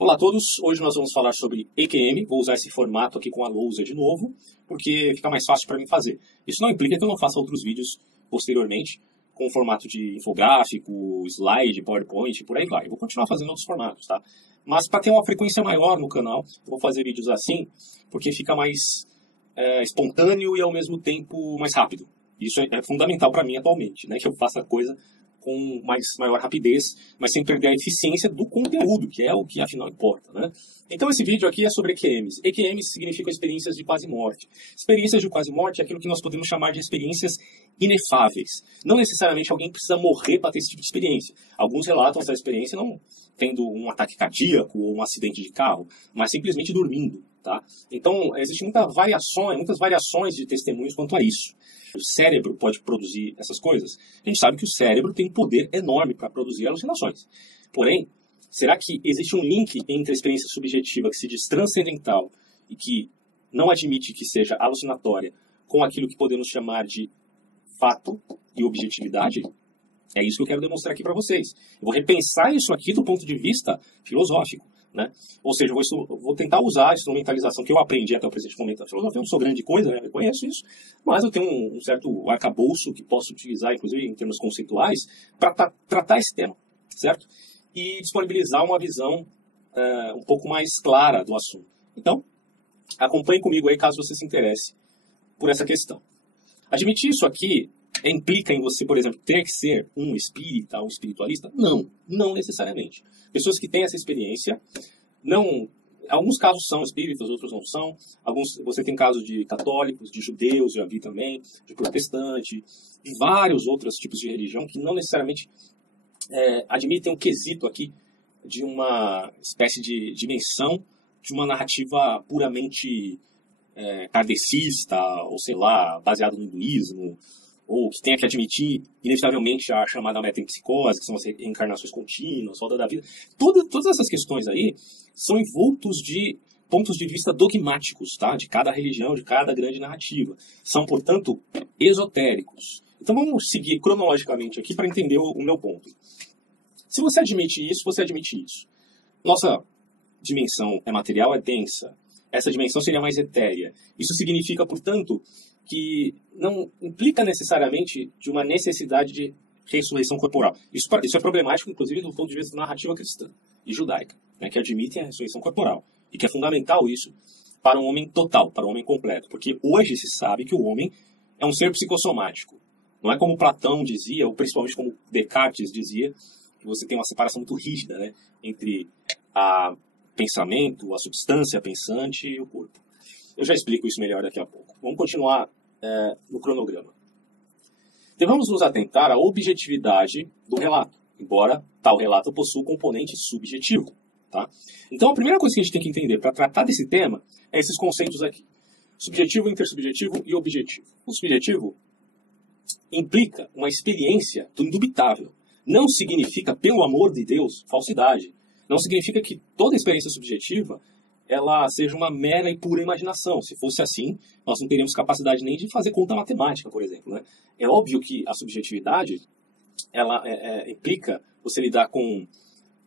Olá a todos, hoje nós vamos falar sobre EQM, vou usar esse formato aqui com a lousa de novo, porque fica mais fácil para mim fazer. Isso não implica que eu não faça outros vídeos posteriormente, com formato de infográfico, slide, PowerPoint, por aí vai. Eu vou continuar fazendo outros formatos, tá? Mas para ter uma frequência maior no canal, eu vou fazer vídeos assim, porque fica mais espontâneo e ao mesmo tempo mais rápido. Isso é fundamental para mim atualmente, né? Que eu faça a coisa com maior rapidez, mas sem perder a eficiência do conteúdo, que é o que afinal importa, né? Então esse vídeo aqui é sobre EQMs. EQMs significam experiências de quase morte. Experiências de quase morte é aquilo que nós podemos chamar de experiências inefáveis. Não necessariamente alguém precisa morrer para ter esse tipo de experiência. Alguns relatam essa experiência não tendo um ataque cardíaco ou um acidente de carro, mas simplesmente dormindo, tá? Então existem muitas variações de testemunhos quanto a isso. O cérebro pode produzir essas coisas. A gente sabe que o cérebro tem um poder enorme para produzir alucinações. Porém, será que existe um link entre a experiência subjetiva que se diz transcendental e que não admite que seja alucinatória com aquilo que podemos chamar de fato e objetividade? É isso que eu quero demonstrar aqui para vocês. Eu vou repensar isso aqui do ponto de vista filosófico, né? Ou seja, eu vou tentar usar a instrumentalização que eu aprendi até o presente momento da filosofia. Eu não sou grande coisa, né? Eu conheço isso, mas eu tenho um certo arcabouço que posso utilizar, inclusive em termos conceituais, para tratar esse tema, certo? E disponibilizar uma visão um pouco mais clara do assunto. Então, acompanhe comigo aí caso você se interesse por essa questão. Admitir isso aqui implica em você, por exemplo, ter que ser um espírita, um espiritualista? Não, não necessariamente. Pessoas que têm essa experiência, alguns casos são espíritas, outros não são. Você tem casos de católicos, de judeus, já vi também, de protestante, de vários outros tipos de religião que não necessariamente admitem um quesito aqui de uma espécie de dimensão de uma narrativa puramente kardecista, ou sei lá, baseado no hinduísmo, ou que tenha que admitir, inevitavelmente, a chamada metempsicose, que são as reencarnações contínuas, roda da vida. Todas essas questões aí são envoltos de pontos de vista dogmáticos, tá? De cada religião, de cada grande narrativa. São, portanto, esotéricos. Então vamos seguir cronologicamente aqui para entender o meu ponto. Se você admite isso, você admite isso. Nossa dimensão é material, é densa. Essa dimensão seria mais etérea. Isso significa, portanto, que não implica necessariamente de uma necessidade de ressurreição corporal. Isso é problemático, inclusive, do ponto de vista da narrativa cristã e judaica, né, que admitem a ressurreição corporal. E que é fundamental isso para um homem total, para um homem completo. Porque hoje se sabe que o homem é um ser psicossomático. Não é como Platão dizia, ou principalmente como Descartes dizia, que você tem uma separação muito rígida, né, entre o pensamento, a substância pensante e o corpo. Eu já explico isso melhor daqui a pouco. Vamos continuar no cronograma. Devemos nos atentar à objetividade do relato, embora tal relato possua um componente subjetivo. Tá? Então, a primeira coisa que a gente tem que entender para tratar desse tema é esses conceitos aqui. Subjetivo, intersubjetivo e objetivo. O subjetivo implica uma experiência do indubitável. Não significa, pelo amor de Deus, falsidade. Não significa que toda experiência subjetiva ela seja uma mera e pura imaginação. Se fosse assim, nós não teríamos capacidade nem de fazer conta matemática, por exemplo. Né? É óbvio que a subjetividade ela implica você lidar com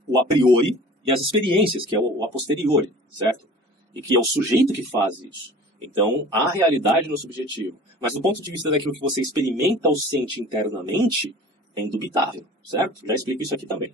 o a priori e as experiências, que é o a posteriori, certo? E que é o sujeito que faz isso. Então, há realidade no subjetivo. Mas do ponto de vista daquilo que você experimenta ou sente internamente, é indubitável, certo? Já explico isso aqui também.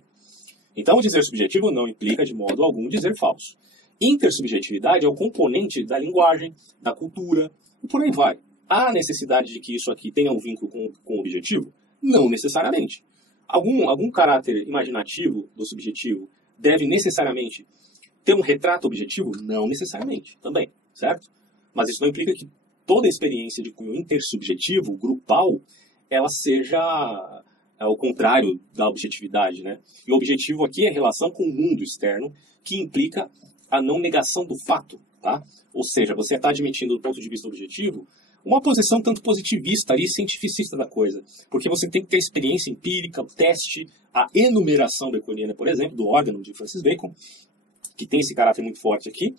Então, dizer subjetivo não implica de modo algum dizer falso. Intersubjetividade é o componente da linguagem, da cultura, e por aí vai. Há necessidade de que isso aqui tenha um vínculo com o objetivo? Não necessariamente. Algum caráter imaginativo do subjetivo deve necessariamente ter um retrato objetivo? Não necessariamente, também, certo? Mas isso não implica que toda experiência de cunho intersubjetivo, grupal, ela seja ao contrário da objetividade, né? E o objetivo aqui é a relação com o mundo externo, que implica a não negação do fato, tá? Ou seja, você está admitindo do ponto de vista objetivo uma posição tanto positivista e cientificista da coisa, porque você tem que ter experiência empírica, o teste, a enumeração baconiana, por exemplo, do órgão de Francis Bacon, que tem esse caráter muito forte aqui,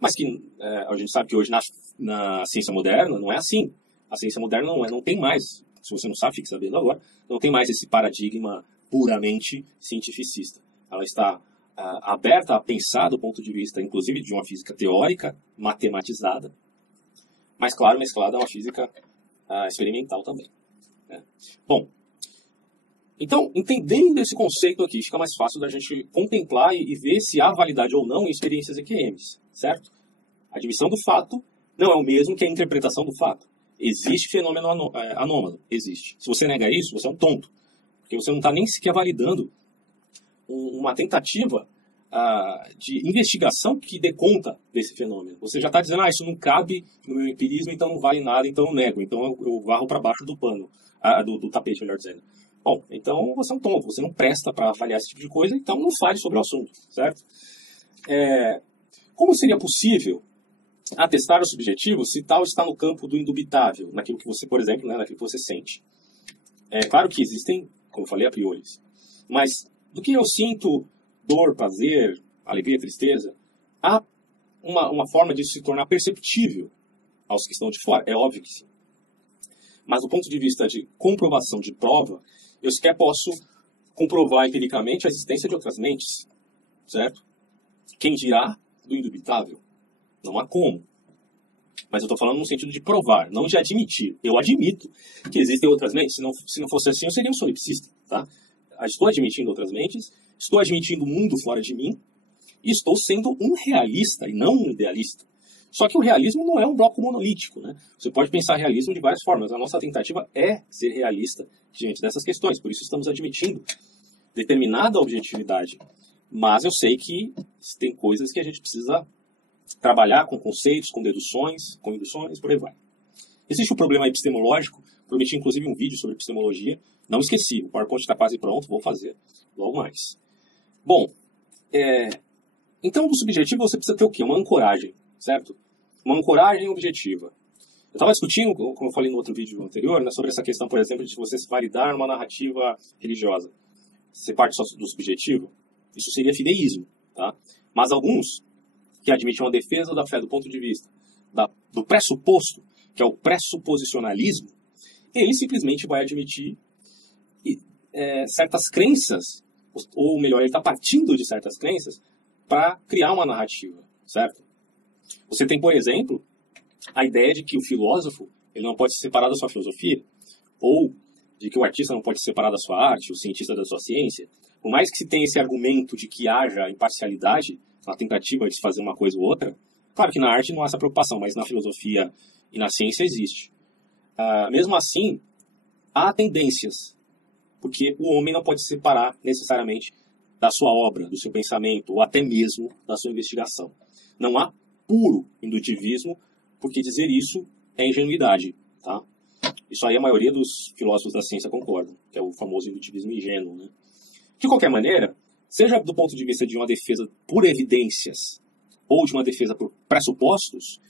mas que a gente sabe que hoje na ciência moderna não é assim. A ciência moderna não tem mais, se você não sabe, fique sabendo agora, não tem mais esse paradigma puramente cientificista. Ela está aberta a pensar do ponto de vista, inclusive, de uma física teórica, matematizada, mas, claro, mesclada a uma física experimental também. Né? Bom, então, entendendo esse conceito aqui, fica mais fácil da gente contemplar e ver se há validade ou não em experiências EQMs, certo? A admissão do fato não é o mesmo que a interpretação do fato. Existe fenômeno anômalo, existe. Se você nega isso, você é um tonto, porque você não está nem sequer validando uma tentativa de investigação que dê conta desse fenômeno. Você já está dizendo, isso não cabe no meu empirismo, então não vale nada, então eu nego, então eu varro para baixo do pano, do tapete, melhor dizendo. Bom, então você é um tonto, você não presta para avaliar esse tipo de coisa, então não fale sobre o assunto, certo? Como seria possível atestar o subjetivo se tal está no campo do indubitável, naquilo que você, por exemplo, naquilo que você sente? É claro que existem, como eu falei, a priori, mas do que eu sinto dor, prazer, alegria, tristeza, há uma forma de se tornar perceptível aos que estão de fora, é óbvio que sim. Mas do ponto de vista de comprovação de prova, eu sequer posso comprovar empiricamente a existência de outras mentes, certo? Quem dirá do indubitável? Não há como. Mas eu estou falando no sentido de provar, não de admitir. Eu admito que existem outras mentes. Se não fosse assim, eu seria um solipsista, tá? Estou admitindo outras mentes, estou admitindo o mundo fora de mim, e estou sendo um realista e não um idealista. Só que o realismo não é um bloco monolítico, né? Você pode pensar realismo de várias formas. A nossa tentativa é ser realista diante dessas questões. Por isso estamos admitindo determinada objetividade. Mas eu sei que tem coisas que a gente precisa trabalhar com conceitos, com deduções, com induções, por aí vai. Existe um problema epistemológico. Prometi inclusive um vídeo sobre epistemologia. Não esqueci, o PowerPoint está quase pronto, vou fazer logo mais. Bom, então do subjetivo você precisa ter o quê? Uma ancoragem, certo? Uma ancoragem objetiva. Eu estava discutindo, como eu falei no outro vídeo anterior, né, sobre essa questão, por exemplo, de você se validar uma narrativa religiosa. Você parte só do subjetivo? Isso seria fideísmo, tá? Mas alguns que admitem uma defesa da fé do ponto de vista do pressuposto, que é o pressuposicionalismo, ele simplesmente vai admitir certas crenças, ou melhor, ele está partindo de certas crenças para criar uma narrativa, certo? Você tem, por exemplo, a ideia de que o filósofo ele não pode se separar da sua filosofia, ou de que o artista não pode se separar da sua arte, o cientista da sua ciência. Por mais que se tenha esse argumento de que haja imparcialidade na tentativa de se fazer uma coisa ou outra, claro que na arte não há essa preocupação, mas na filosofia e na ciência existe. Mesmo assim, há tendências, porque o homem não pode se separar necessariamente da sua obra, do seu pensamento, ou até mesmo da sua investigação. Não há puro indutivismo, porque dizer isso é ingenuidade, tá? Isso aí a maioria dos filósofos da ciência concordam, que é o famoso indutivismo ingênuo, né? De qualquer maneira, seja do ponto de vista de uma defesa por evidências ou de uma defesa por pressupostos,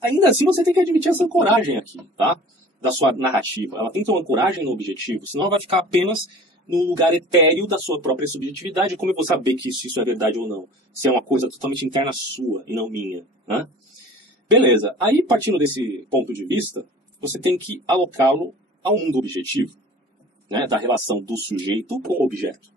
ainda assim você tem que admitir essa ancoragem aqui, tá? Da sua narrativa. Ela tem que ter uma ancoragem no objetivo, senão ela vai ficar apenas no lugar etéreo da sua própria subjetividade. Como eu vou saber que isso é verdade ou não? Se é uma coisa totalmente interna sua e não minha, né? Beleza. Aí, partindo desse ponto de vista, você tem que alocá-lo ao mundo objetivo, né? Da relação do sujeito com o objeto.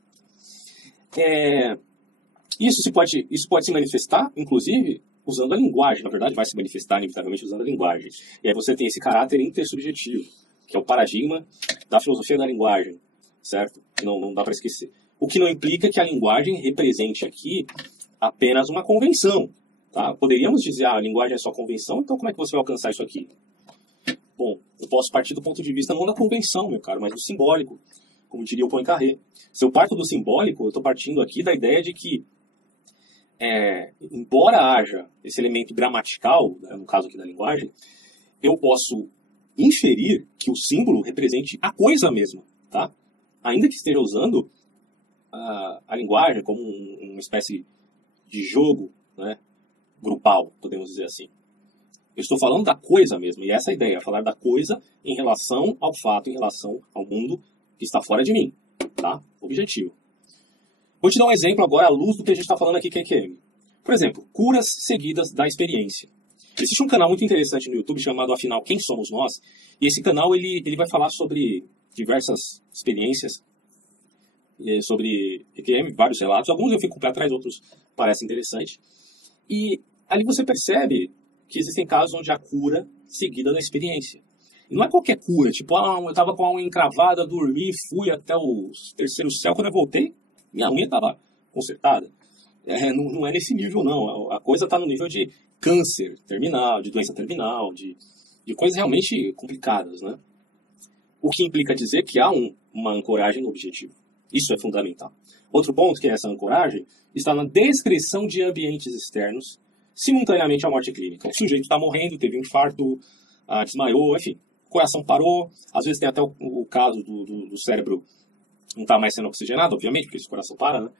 Isso pode se manifestar, inclusive, usando a linguagem. Na verdade, vai se manifestar inevitavelmente usando a linguagem. E aí você tem esse caráter intersubjetivo, que é o paradigma da filosofia da linguagem, certo? Não dá para esquecer. O que não implica que a linguagem represente aqui apenas uma convenção, tá? Poderíamos dizer, a linguagem é só convenção, então como é que você vai alcançar isso aqui? Bom, eu posso partir do ponto de vista não da convenção, meu caro, mas do simbólico, como diria o Poincaré. Se eu parto do simbólico, eu estou partindo aqui da ideia de que embora haja esse elemento gramatical, né, no caso aqui da linguagem, eu posso inferir que o símbolo represente a coisa mesma, tá? Ainda que esteja usando a linguagem como uma espécie de jogo, né, grupal, podemos dizer assim. Eu estou falando da coisa mesmo, e essa é a ideia, falar da coisa em relação ao fato, em relação ao mundo que está fora de mim, tá? Objetivo. Vou te dar um exemplo agora à luz do que a gente está falando aqui, que é EQM. Por exemplo, curas seguidas da experiência. Existe um canal muito interessante no YouTube chamado, afinal, Quem Somos Nós? E esse canal ele vai falar sobre diversas experiências sobre EQM, vários relatos. Alguns eu fico com o pé atrás, outros parecem interessantes. E ali você percebe que existem casos onde a cura seguida da experiência. E não é qualquer cura, tipo, eu estava com a unha encravada, dormi, fui até o terceiro céu, quando eu voltei, minha unha estava consertada. Não é nesse nível, não. A coisa está no nível de câncer terminal, de doença terminal, de coisas realmente complicadas, né? O que implica dizer que há uma ancoragem no objetivo. Isso é fundamental. Outro ponto, que é essa ancoragem, está na descrição de ambientes externos simultaneamente à morte clínica. O sujeito está morrendo, teve um infarto, desmaiou, enfim, o coração parou, às vezes tem até o caso do cérebro não está mais sendo oxigenado, obviamente, porque esse coração para, né?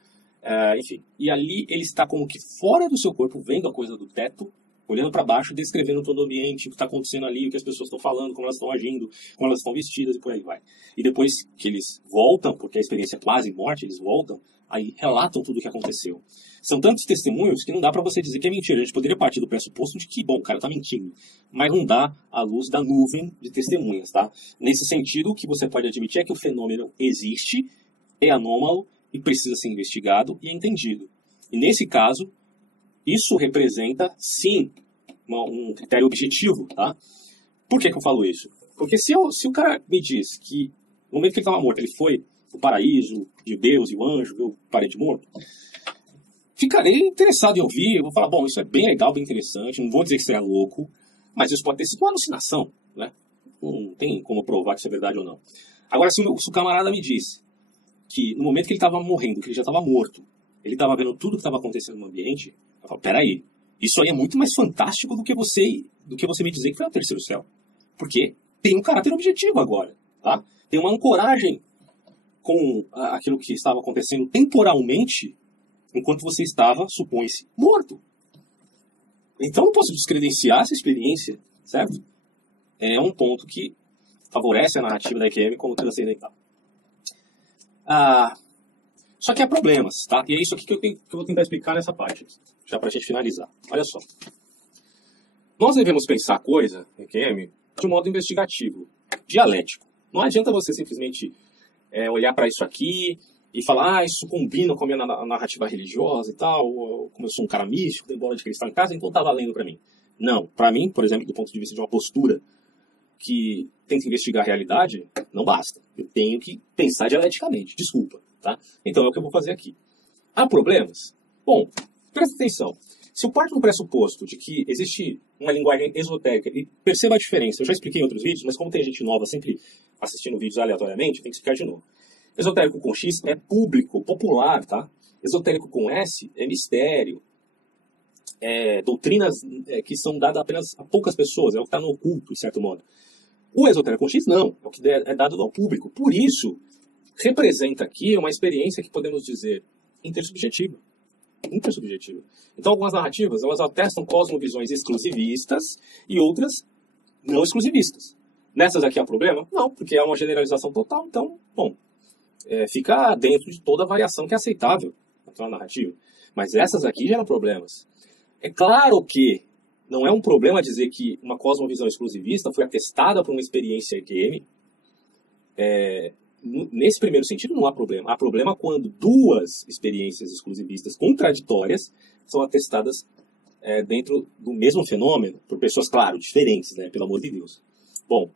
Enfim, e ali ele está como que fora do seu corpo, vendo a coisa do teto, olhando para baixo, descrevendo todo o ambiente, o que está acontecendo ali, o que as pessoas estão falando, como elas estão agindo, como elas estão vestidas e por aí vai. E depois que eles voltam, porque a experiência é quase morte, eles voltam, aí relatam tudo o que aconteceu. São tantos testemunhos que não dá para você dizer que é mentira. A gente poderia partir do pressuposto de que, bom, o cara está mentindo. Mas não dá à luz da nuvem de testemunhas, tá? Nesse sentido, o que você pode admitir é que o fenômeno existe, é anômalo e precisa ser investigado e entendido. E nesse caso, isso representa, sim, um critério objetivo, tá? Por que eu falo isso? Porque se o cara me diz que no momento que ele estava morto, ele foi o paraíso de Deus e o anjo, viu parede morto, ficarei interessado em ouvir. Eu vou falar, bom, isso é bem legal, bem interessante, não vou dizer que isso é louco, mas isso pode ter sido uma alucinação, né? Não tem como provar que isso é verdade ou não. Agora, se o camarada me diz que no momento que ele estava morrendo, que ele já estava morto, ele estava vendo tudo que estava acontecendo no ambiente, eu falo, peraí, isso aí é muito mais fantástico do que você me dizer que foi ao terceiro céu. Porque tem um caráter objetivo agora, tá? Tem uma ancoragem com aquilo que estava acontecendo temporalmente, enquanto você estava, supõe-se, morto. Então não posso descredenciar essa experiência, certo? É um ponto que favorece a narrativa da EQM como transcendental. Só que há problemas, tá? E é isso aqui que eu vou tentar explicar nessa parte, já para a gente finalizar. Olha só. Nós devemos pensar a coisa, EQM, de um modo investigativo, dialético. Não adianta você simplesmente olhar para isso aqui e falar, isso combina com a minha narrativa religiosa e tal, ou como eu sou um cara místico, tenho bola de cristal em casa, então tá valendo para mim. Não, para mim, por exemplo, do ponto de vista de uma postura que tenta investigar a realidade, não basta. Eu tenho que pensar dialeticamente, desculpa, tá? Então é o que eu vou fazer aqui. Há problemas? Bom, presta atenção. Se eu parto do pressuposto de que existe uma linguagem esotérica, e perceba a diferença, eu já expliquei em outros vídeos, mas como tem gente nova sempre assistindo vídeos aleatoriamente, tem que explicar de novo. Esotérico com X é público, popular, tá? Esotérico com S é mistério. Doutrinas que são dadas apenas a poucas pessoas, é o que está no oculto, de certo modo. O esotérico com X não, é o que é dado ao público. Por isso, representa aqui uma experiência que podemos dizer intersubjetiva. Intersubjetiva. Então, algumas narrativas, elas atestam cosmovisões exclusivistas e outras não exclusivistas. Nessas aqui há problema? Não, porque é uma generalização total, então, bom, fica dentro de toda a variação que é aceitável na narrativa. Mas essas aqui geram problemas. É claro que não é um problema dizer que uma cosmovisão exclusivista foi atestada por uma experiência EQM. Nesse primeiro sentido não há problema. Há problema quando duas experiências exclusivistas contraditórias são atestadas dentro do mesmo fenômeno, por pessoas, claro, diferentes, né, pelo amor de Deus. Bom,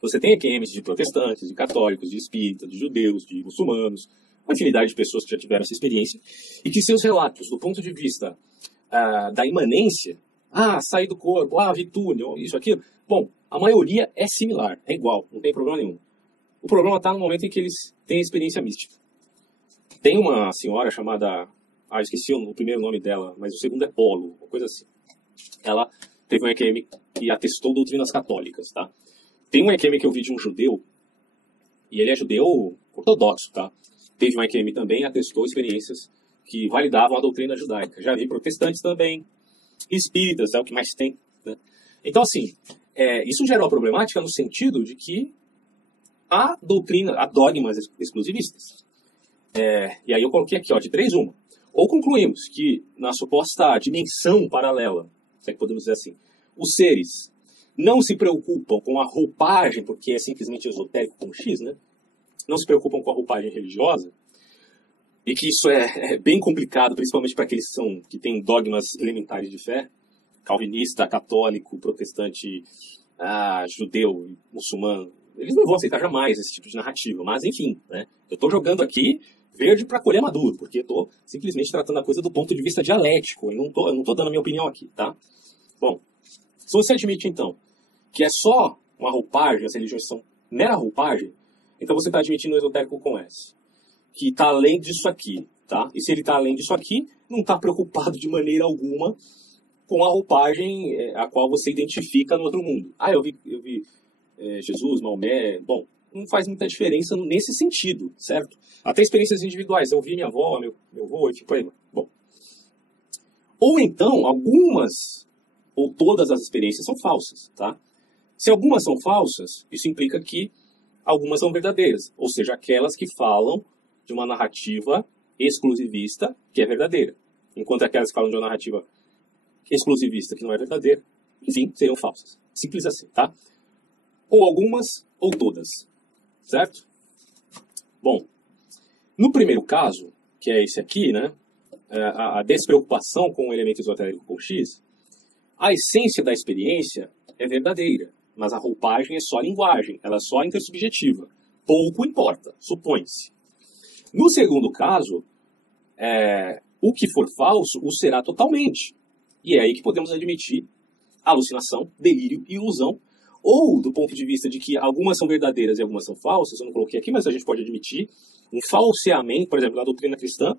você tem EQMs de protestantes, de católicos, de espíritas, de judeus, de muçulmanos, uma infinidade de pessoas que já tiveram essa experiência, e que seus relatos, do ponto de vista da imanência, sair do corpo, vi túnel, isso, aquilo, bom, a maioria é similar, é igual, não tem problema nenhum. O problema está no momento em que eles têm a experiência mística. Tem uma senhora chamada, esqueci o primeiro nome dela, mas o segundo é Polo, uma coisa assim. Ela teve um EQM que atestou doutrinas católicas, tá? Tem um EQM que eu vi de um judeu, e ele é judeu ortodoxo, tá? Teve um EQM também, atestou experiências que validavam a doutrina judaica. Já vi protestantes também, espíritas, é o que mais tem, né? Então, assim, isso gera uma problemática no sentido de que há dogmas exclusivistas. E aí eu coloquei aqui, de 3 uma. Ou concluímos que na suposta dimensão paralela, se é que podemos dizer assim, os seres não se preocupam com a roupagem, porque é simplesmente esotérico com X, né? Não se preocupam com a roupagem religiosa, e que isso é bem complicado, principalmente para aqueles que têm dogmas elementares de fé, calvinista, católico, protestante, judeu, muçulmano, eles não vão aceitar jamais esse tipo de narrativa. Mas, enfim, né? Eu estou jogando aqui verde para colher maduro, porque eu estou simplesmente tratando a coisa do ponto de vista dialético. Eu não estou dando a minha opinião aqui, tá? Bom, se você admite, então, que é só uma roupagem, as religiões são mera roupagem, então você está admitindo o esotérico com S, que está além disso aqui, tá? E se ele está além disso aqui, não está preocupado de maneira alguma com a roupagem a qual você identifica no outro mundo. Eu vi Jesus, Maomé. Bom, não faz muita diferença nesse sentido, certo? Até experiências individuais. Eu vi minha avó, meu avô, e tipo aí. Bom. Ou então, algumas ou todas as experiências são falsas, tá? Se algumas são falsas, isso implica que algumas são verdadeiras. Ou seja, aquelas que falam de uma narrativa exclusivista que é verdadeira. Enquanto aquelas que falam de uma narrativa exclusivista que não é verdadeira, enfim, seriam falsas. Simples assim, tá? Ou algumas, ou todas. Certo? Bom, no primeiro caso, que é esse aqui, né? A despreocupação com o elemento esotérico com X, a essência da experiência é verdadeira, mas a roupagem é só linguagem, ela é só intersubjetiva. Pouco importa, supõe-se. No segundo caso, o que for falso o será totalmente. E é aí que podemos admitir alucinação, delírio e ilusão. Ou, do ponto de vista de que algumas são verdadeiras e algumas são falsas, eu não coloquei aqui, mas a gente pode admitir um falseamento, por exemplo, na doutrina cristã,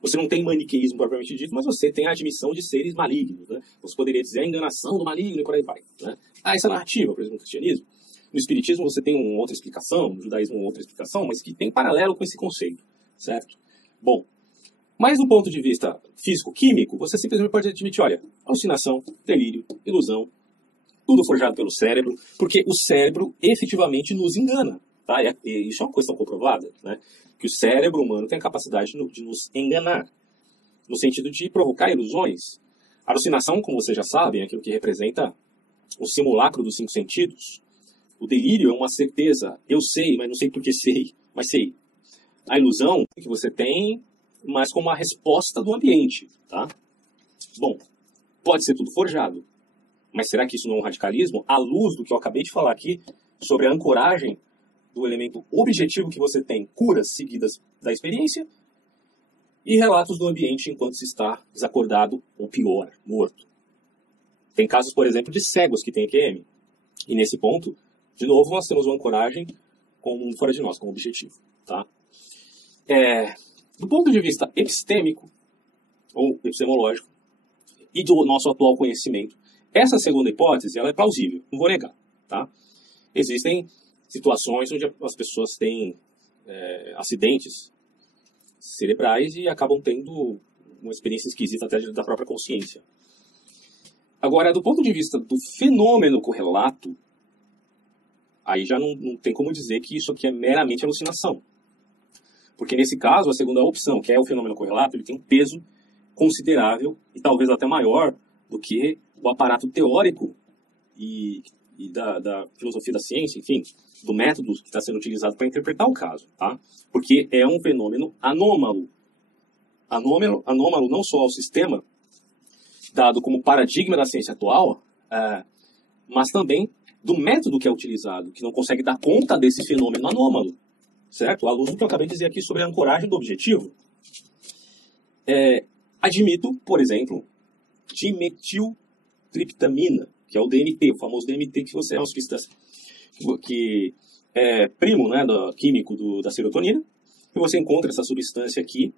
você não tem maniqueísmo propriamente dito, mas você tem a admissão de seres malignos, né? Você poderia dizer a enganação do maligno e por aí vai, né? Essa narrativa, por exemplo, no cristianismo. No espiritismo você tem uma outra explicação, no judaísmo uma outra explicação, mas que tem paralelo com esse conceito, certo? Bom, mas do ponto de vista físico-químico, você simplesmente pode admitir, olha, alucinação, delírio, ilusão, tudo forjado pelo cérebro, porque o cérebro efetivamente nos engana, tá? E isso é uma questão comprovada, né? Que o cérebro humano tem a capacidade de nos enganar, no sentido de provocar ilusões. A alucinação, como vocês já sabem, é aquilo que representa o simulacro dos 5 sentidos. O delírio é uma certeza, eu sei, mas não sei porque sei, mas sei. A ilusão que você tem, mas como uma resposta do ambiente, tá? Bom, pode ser tudo forjado, mas será que isso não é um radicalismo? À luz do que eu acabei de falar aqui sobre a ancoragem do elemento objetivo que você tem, curas seguidas da experiência e relatos do ambiente enquanto se está desacordado ou pior, morto. Tem casos, por exemplo, de cegos que têm EQM. E nesse ponto, de novo, nós temos uma ancoragem com o mundo fora de nós, como objetivo, tá? Do ponto de vista epistêmico, ou epistemológico, e do nosso atual conhecimento, essa segunda hipótese ela é plausível, não vou negar. Tá? Existem situações onde as pessoas têm acidentes cerebrais e acabam tendo uma experiência esquisita até da própria consciência. Agora, do ponto de vista do fenômeno correlato, aí já não tem como dizer que isso aqui é meramente alucinação. Porque nesse caso, a segunda opção, que é o fenômeno correlato, ele tem um peso considerável e talvez até maior do que o aparato teórico e da filosofia da ciência, enfim, do método que está sendo utilizado para interpretar o caso, tá? Porque é um fenômeno anômalo. Anômalo não só ao sistema, dado como paradigma da ciência atual, mas também do método que é utilizado, que não consegue dar conta desse fenômeno anômalo, certo? À luz do que eu acabei de dizer aqui sobre a ancoragem do objetivo. Admito, por exemplo, dimetiltriptamina, que é o DMT, o famoso DMT que você é um que é primo, né, químico da serotonina, e você encontra essa substância aqui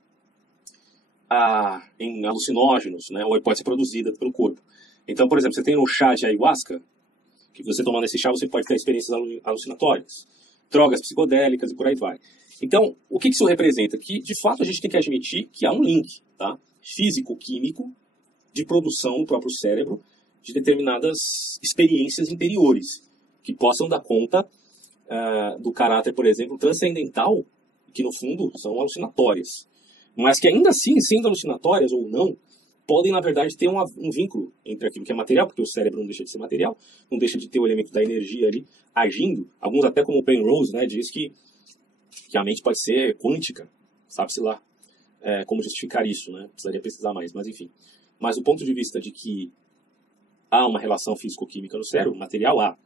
em alucinógenos, né, ou pode ser produzida pelo corpo. Então, por exemplo, você tem no chá de ayahuasca, que você tomando esse chá você pode ter experiências alucinatórias, drogas psicodélicas e por aí vai. Então, o que isso representa? Que, de fato, a gente tem que admitir que há um link, tá, físico-químico de produção no próprio cérebro de determinadas experiências interiores que possam dar conta do caráter, por exemplo, transcendental, que no fundo são alucinatórias. Mas que ainda assim, sendo alucinatórias ou não, podem, na verdade, ter um vínculo entre aquilo que é material, porque o cérebro não deixa de ser material, não deixa de ter o elemento da energia ali agindo. Alguns, até como o Penrose, né, diz que a mente pode ser quântica, sabe-se lá. como justificar isso, né? Precisaria pesquisar mais, mas enfim. Mas do ponto de vista de que há uma relação físico-química no cérebro, material há,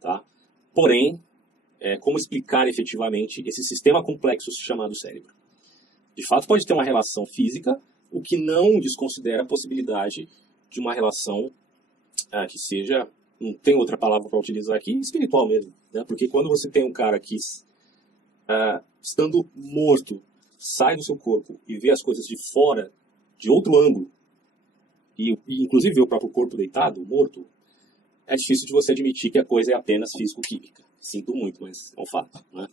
tá? Porém, como explicar efetivamente esse sistema complexo chamado cérebro? De fato, pode ter uma relação física, o que não desconsidera a possibilidade de uma relação que seja, não tem outra palavra para utilizar aqui, espiritual mesmo, né? Porque quando você tem um cara que, estando morto, sai do seu corpo e vê as coisas de fora, de outro ângulo, e inclusive vê o próprio corpo deitado, morto, é difícil de você admitir que a coisa é apenas físico-química. Sinto muito, mas é um fato, né?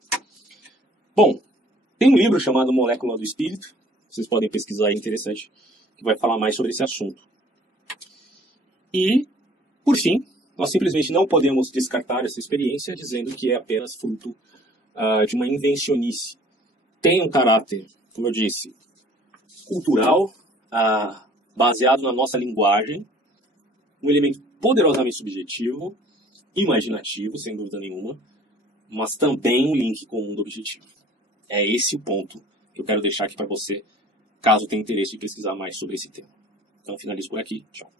Bom, tem um livro chamado Molécula do Espírito, vocês podem pesquisar, é interessante, que vai falar mais sobre esse assunto. E, por fim, nós simplesmente não podemos descartar essa experiência dizendo que é apenas fruto de uma invencionice. Tem um caráter, como eu disse, cultural, baseado na nossa linguagem, um elemento poderosamente subjetivo, imaginativo, sem dúvida nenhuma, mas também um link com o mundo objetivo. É esse o ponto que eu quero deixar aqui para você, caso tenha interesse em pesquisar mais sobre esse tema. Então, finalizo por aqui. Tchau.